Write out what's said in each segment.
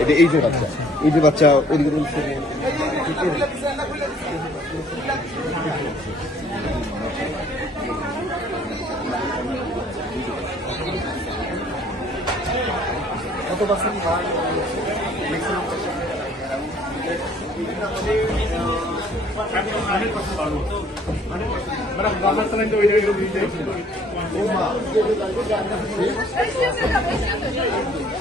এটা এই যে বাচ্চা, এই যে বাচ্চা ওদিকে বলছে কত পার্সেন্ট কেউ যেতে আসবে না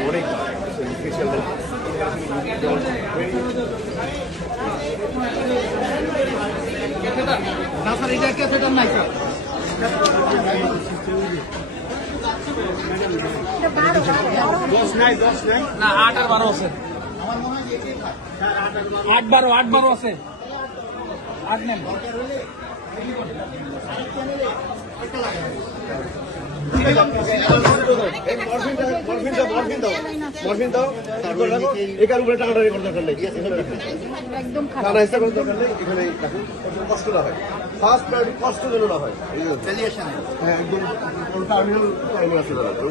অনেক না স্যার এটা নাই স্যার দশ নাই দশ নাই না আট আছে। আট বারো আট বারো আছে। আট নেন। কষ্ট না হয় ফার্স্ট প্রায়োরিটি কষ্ট যেন না হয় হ্যাঁ একদম টার্মিনাল টাইমে আছে দাদা করে।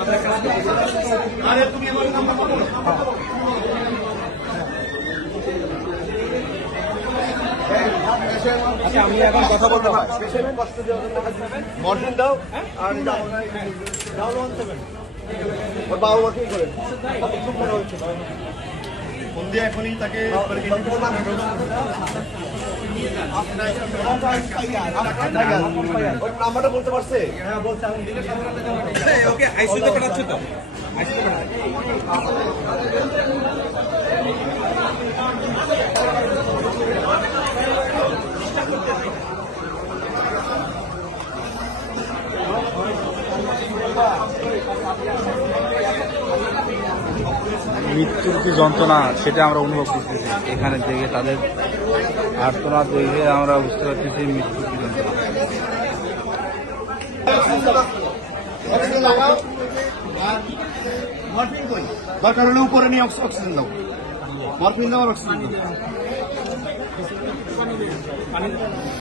এগুলো খুলে বলো বাচ্চারা আচ্ছা আমি এখন কথা বলতে পারি মরফিন দাও আর দাও ওর বাবা মাকেই করেন? ফোন দিয়ে এখনই তাকে নাম্বারটা বলতে পারছে হ্যাঁ বলছে ওকে আইসিউতে পাঠাচ্ছে তো মৃত্যুর যে যন্ত্রণা সেটা আমরা অনুভব করতেছি। এখানে থেকে তাদের আর্তনাদ দেখে আমরা বুঝতে পারতেছি মৃত্যুর কি যন্ত্রণা।